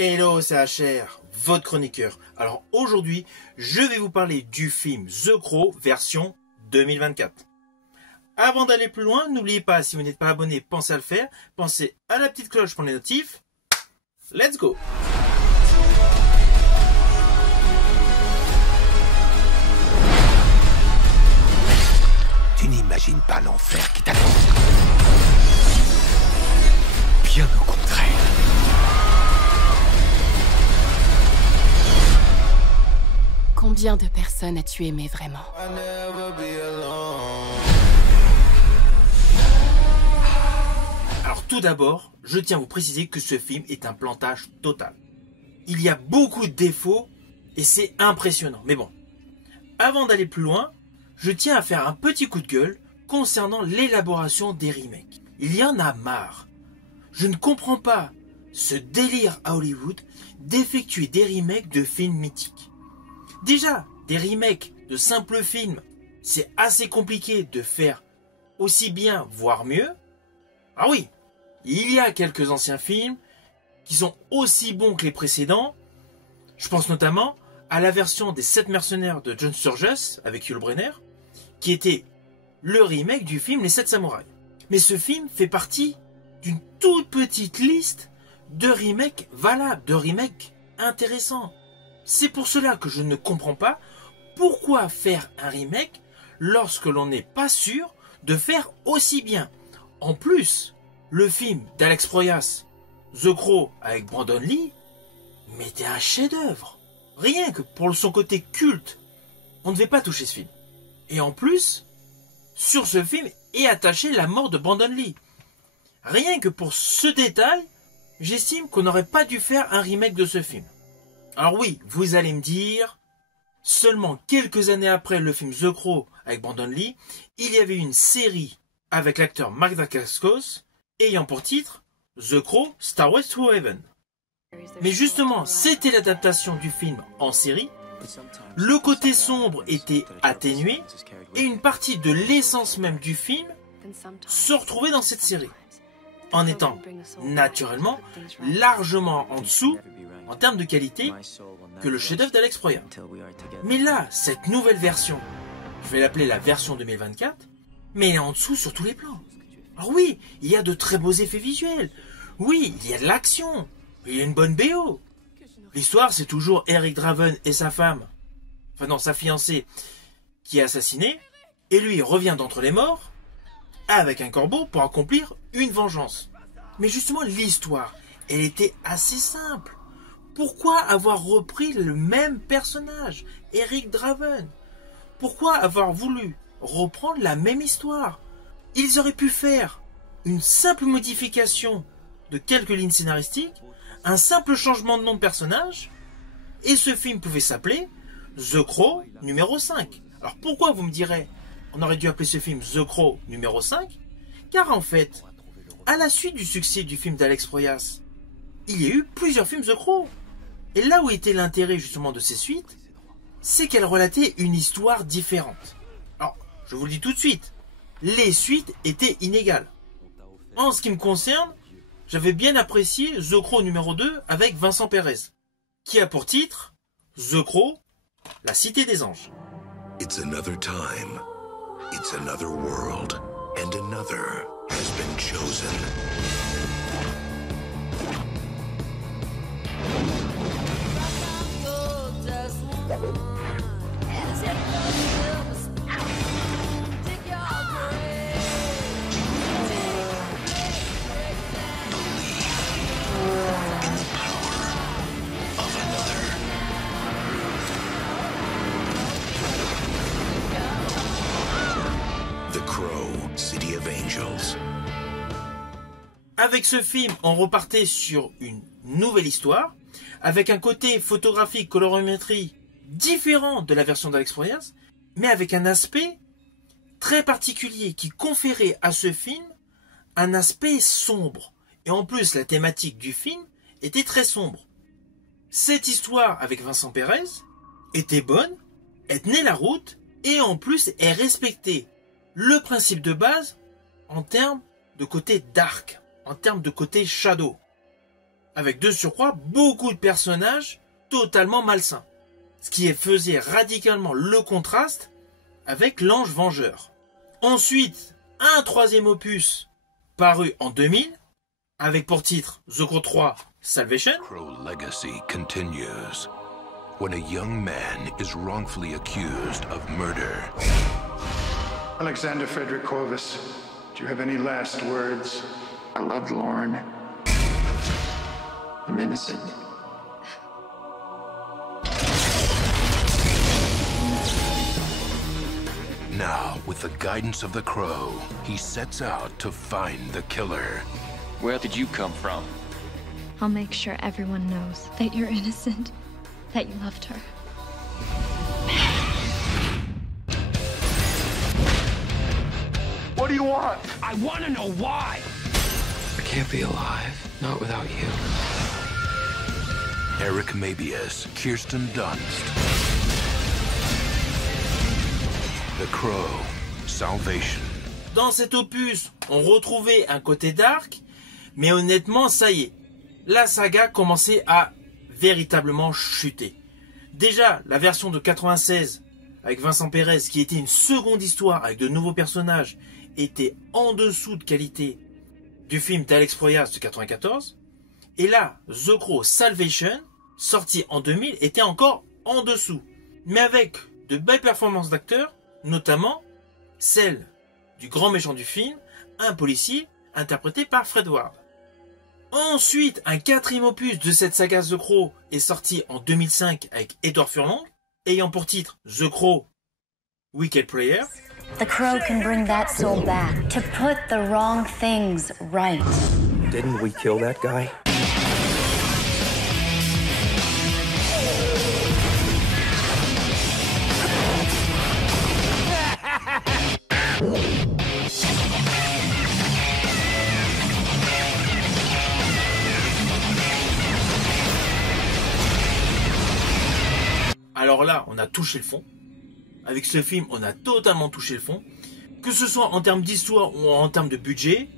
Hello, c'est HR, votre chroniqueur. Alors aujourd'hui, je vais vous parler du film The Crow version 2024. Avant d'aller plus loin, n'oubliez pas, si vous n'êtes pas abonné, pensez à le faire. Pensez à la petite cloche pour les notifs. Let's go! Tu n'imagines pas l'enfer qui t'attend. Bien au contraire. Combien de personnes as-tu aimé vraiment? Alors tout d'abord, je tiens à vous préciser que ce film est un plantage total. Il y a beaucoup de défauts et c'est impressionnant. Mais bon, avant d'aller plus loin, je tiens à faire un petit coup de gueule concernant l'élaboration des remakes. Il y en a marre. Je ne comprends pas ce délire à Hollywood d'effectuer des remakes de films mythiques. Déjà, des remakes de simples films, c'est assez compliqué de faire aussi bien, voire mieux. Ah oui, il y a quelques anciens films qui sont aussi bons que les précédents. Je pense notamment à la version des 7 mercenaires de John Sturges avec Yul Brynner, qui était le remake du film Les 7 samouraïs. Mais ce film fait partie d'une toute petite liste de remakes valables, de remakes intéressants. C'est pour cela que je ne comprends pas pourquoi faire un remake lorsque l'on n'est pas sûr de faire aussi bien. En plus, le film d'Alex Proyas, The Crow avec Brandon Lee, était un chef-d'œuvre. Rien que pour son côté culte, on ne devait pas toucher ce film. Et en plus, sur ce film est attachée la mort de Brandon Lee. Rien que pour ce détail, j'estime qu'on n'aurait pas dû faire un remake de ce film. Alors oui, vous allez me dire, seulement quelques années après le film The Crow avec Brandon Lee, il y avait une série avec l'acteur Mark Dacascos ayant pour titre The Crow Stairway to Heaven. Mais justement, c'était l'adaptation du film en série, le côté sombre était atténué et une partie de l'essence même du film se retrouvait dans cette série, en étant naturellement largement en dessous en termes de qualité que le chef-d'œuvre d'Alex Proyas. Mais là, cette nouvelle version, je vais l'appeler la version 2024, mais elle est en dessous sur tous les plans. Alors oui, il y a de très beaux effets visuels. Oui, il y a de l'action. Il y a une bonne BO. L'histoire, c'est toujours Eric Draven et sa femme, enfin non, sa fiancée, qui est assassinée, et lui revient d'entre les morts avec un corbeau pour accomplir une vengeance. Mais justement, l'histoire, elle était assez simple. Pourquoi avoir repris le même personnage, Eric Draven? Pourquoi avoir voulu reprendre la même histoire? Ils auraient pu faire une simple modification de quelques lignes scénaristiques, un simple changement de nom de personnage, et ce film pouvait s'appeler The Crow numéro 5. Alors pourquoi, vous me direz, on aurait dû appeler ce film The Crow numéro 5? Car en fait, à la suite du succès du film d'Alex Proyas, il y a eu plusieurs films The Crow. Et là où était l'intérêt justement de ces suites, c'est qu'elles relataient une histoire différente. Alors, je vous le dis tout de suite, les suites étaient inégales. En ce qui me concerne, j'avais bien apprécié The Crow numéro 2 avec Vincent Perez, qui a pour titre The Crow, la cité des anges. It's another time. It's another world. And another has been chosen. The Crow, City of Angels. Avec ce film, on repartait sur une nouvelle histoire, avec un côté photographique, colorimétrie différent de la version d'Alex Proyas, mais avec un aspect très particulier qui conférait à ce film un aspect sombre. Et en plus, la thématique du film était très sombre. Cette histoire avec Vincent Perez était bonne, elle tenait la route, et en plus, elle respectait le principe de base en termes de côté dark, en termes de côté shadow. avec de surcroît beaucoup de personnages totalement malsains, ce qui faisait radicalement le contraste avec l'Ange Vengeur. Ensuite, un troisième opus paru en 2000, avec pour titre The Crow 3 Salvation. Crow legacy continues when a young man is wrongfully accused of murder. Alexander Frederick Corvus, do you have any last words? I love Lauren. I'm innocent. Now, with the guidance of the Crow, he sets out to find the killer. Where did you come from? I'll make sure everyone knows that you're innocent, that you loved her. What do you want? I want to know why! I can't be alive, not without you. Eric Mabius, Kirsten Dunst. The Crow, Salvation. Dans cet opus, on retrouvait un côté dark, mais honnêtement, ça y est, la saga commençait à véritablement chuter. Déjà, la version de 96, avec Vincent Perez, qui était une seconde histoire avec de nouveaux personnages, était en dessous de qualité du film d'Alex Proyas de 94. Et là, The Crow Salvation, sorti en 2000, était encore en dessous. Mais avec de belles performances d'acteurs, notamment celle du grand méchant du film, un policier interprété par Fred Ward. Ensuite, un quatrième opus de cette saga The Crow est sorti en 2005 avec Edward Furlong, ayant pour titre The Crow Wicked Prayer. The Crow can bring that soul back to put the wrong things right. Didn't we kill that guy? Alors là, on a touché le fond. Avec ce film, on a totalement touché le fond. Que ce soit en termes d'histoire ou en termes de budget,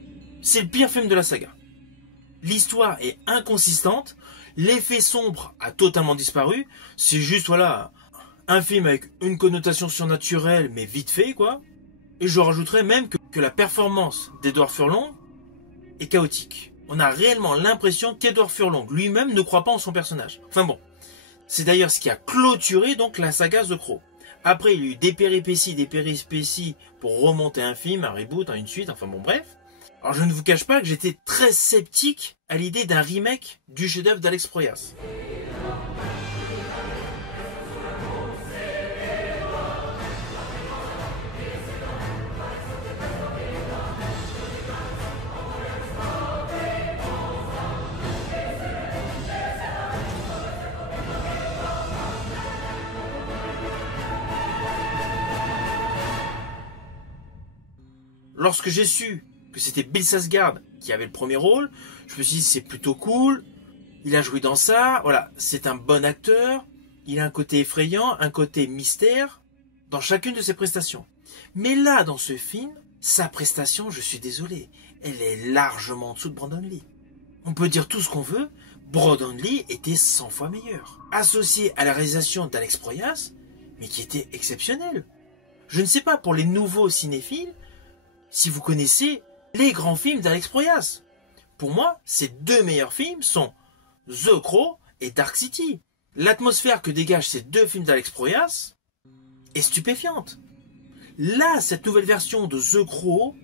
c'est le pire film de la saga. L'histoire est inconsistante, l'effet sombre a totalement disparu. C'est juste, voilà, un film avec une connotation surnaturelle, mais vite fait, quoi. Et je rajouterais même que la performance d'Edward Furlong est chaotique. On a réellement l'impression qu'Edward Furlong lui-même ne croit pas en son personnage. Enfin bon, c'est d'ailleurs ce qui a clôturé donc la saga The Crow. Après, il y a eu des péripéties pour remonter un film, un reboot, une suite, enfin bon bref. Alors je ne vous cache pas que j'étais très sceptique à l'idée d'un remake du chef-d'œuvre d'Alex Proyas. Lorsque j'ai su que c'était Bill Skarsgård qui avait le premier rôle, je me suis dit c'est plutôt cool, il a joué dans ça, voilà, c'est un bon acteur, il a un côté effrayant, un côté mystère dans chacune de ses prestations. Mais là, dans ce film, sa prestation, je suis désolé, elle est largement en dessous de Brandon Lee. On peut dire tout ce qu'on veut, Brandon Lee était 100 fois meilleur. Associé à la réalisation d'Alex Proyas, mais qui était exceptionnel. Je ne sais pas pour les nouveaux cinéphiles, si vous connaissez les grands films d'Alex Proyas. Pour moi, ces deux meilleurs films sont The Crow et Dark City. L'atmosphère que dégagent ces deux films d'Alex Proyas est stupéfiante. Là, cette nouvelle version de The Crow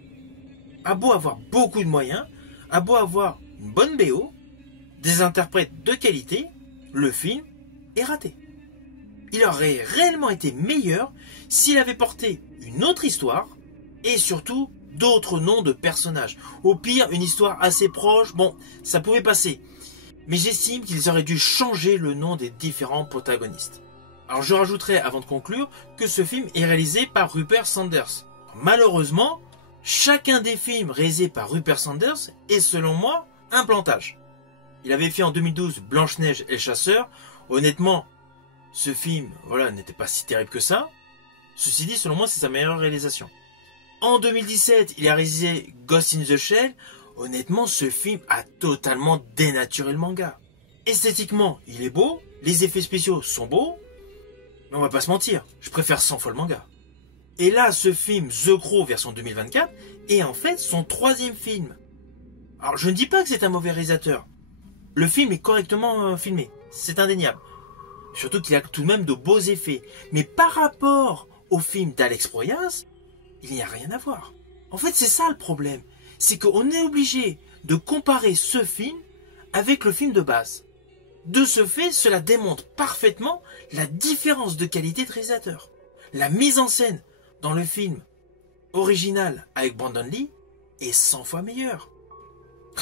a beau avoir beaucoup de moyens, a beau avoir une bonne BO, des interprètes de qualité, le film est raté. Il aurait réellement été meilleur s'il avait porté une autre histoire et surtout d'autres noms de personnages. Au pire, une histoire assez proche, bon, ça pouvait passer. Mais j'estime qu'ils auraient dû changer le nom des différents protagonistes. Alors je rajouterai avant de conclure que ce film est réalisé par Rupert Sanders. Malheureusement, chacun des films réalisés par Rupert Sanders est selon moi un plantage. Il avait fait en 2012 Blanche-Neige et le Chasseur. Honnêtement, ce film, voilà, n'était pas si terrible que ça. Ceci dit, selon moi, c'est sa meilleure réalisation. En 2017, il a réalisé Ghost in the Shell. Honnêtement, ce film a totalement dénaturé le manga. Esthétiquement, il est beau, les effets spéciaux sont beaux, mais on va pas se mentir, je préfère 100 fois le manga. Et là, ce film The Crow version 2024 est en fait son 3e film. Alors je ne dis pas que c'est un mauvais réalisateur. Le film est correctement filmé, c'est indéniable. Surtout qu'il a tout de même de beaux effets. Mais par rapport au film d'Alex Proyas, il n'y a rien à voir. En fait, c'est ça le problème. C'est qu'on est obligé de comparer ce film avec le film de base. De ce fait, cela démontre parfaitement la différence de qualité de réalisateur. La mise en scène dans le film original avec Brandon Lee est 100 fois meilleure.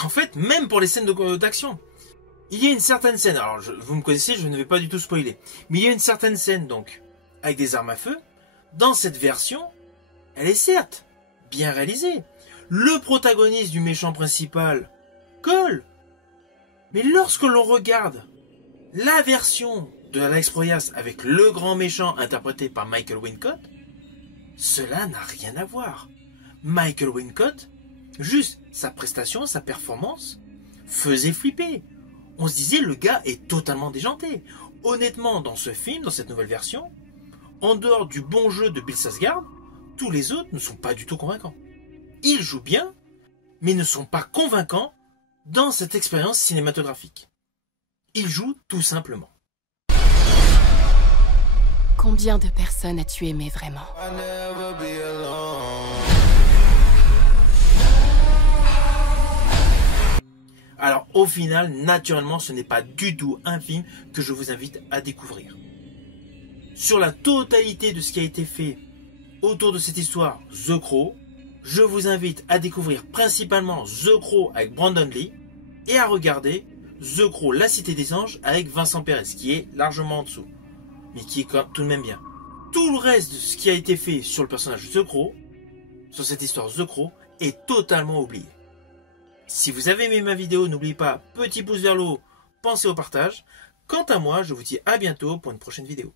En fait, même pour les scènes d'action. Il y a une certaine scène, alors vous me connaissez, je ne vais pas du tout spoiler, mais il y a une certaine scène donc, avec des armes à feu. Dans cette version, elle est certes bien réalisée. Le protagoniste du méchant principal colle. Mais lorsque l'on regarde la version de Alex Proyas avec le grand méchant interprété par Michael Wincott, cela n'a rien à voir. Michael Wincott, juste sa prestation, sa performance, faisait flipper. On se disait, le gars est totalement déjanté. Honnêtement, dans ce film, dans cette nouvelle version, en dehors du bon jeu de Bill Skarsgård, tous les autres ne sont pas du tout convaincants. Ils jouent bien, mais ne sont pas convaincants dans cette expérience cinématographique. Ils jouent tout simplement. Combien de personnes as-tu aimé vraiment? Alors au final, naturellement, ce n'est pas du tout un film que je vous invite à découvrir. Sur la totalité de ce qui a été fait autour de cette histoire The Crow, je vous invite à découvrir principalement The Crow avec Brandon Lee et à regarder The Crow, La Cité des Anges avec Vincent Perez, qui est largement en dessous, mais qui est tout de même bien. Tout le reste de ce qui a été fait sur le personnage The Crow, sur cette histoire The Crow, est totalement oublié. Si vous avez aimé ma vidéo, n'oubliez pas, petit pouce vers le haut, pensez au partage. Quant à moi, je vous dis à bientôt pour une prochaine vidéo.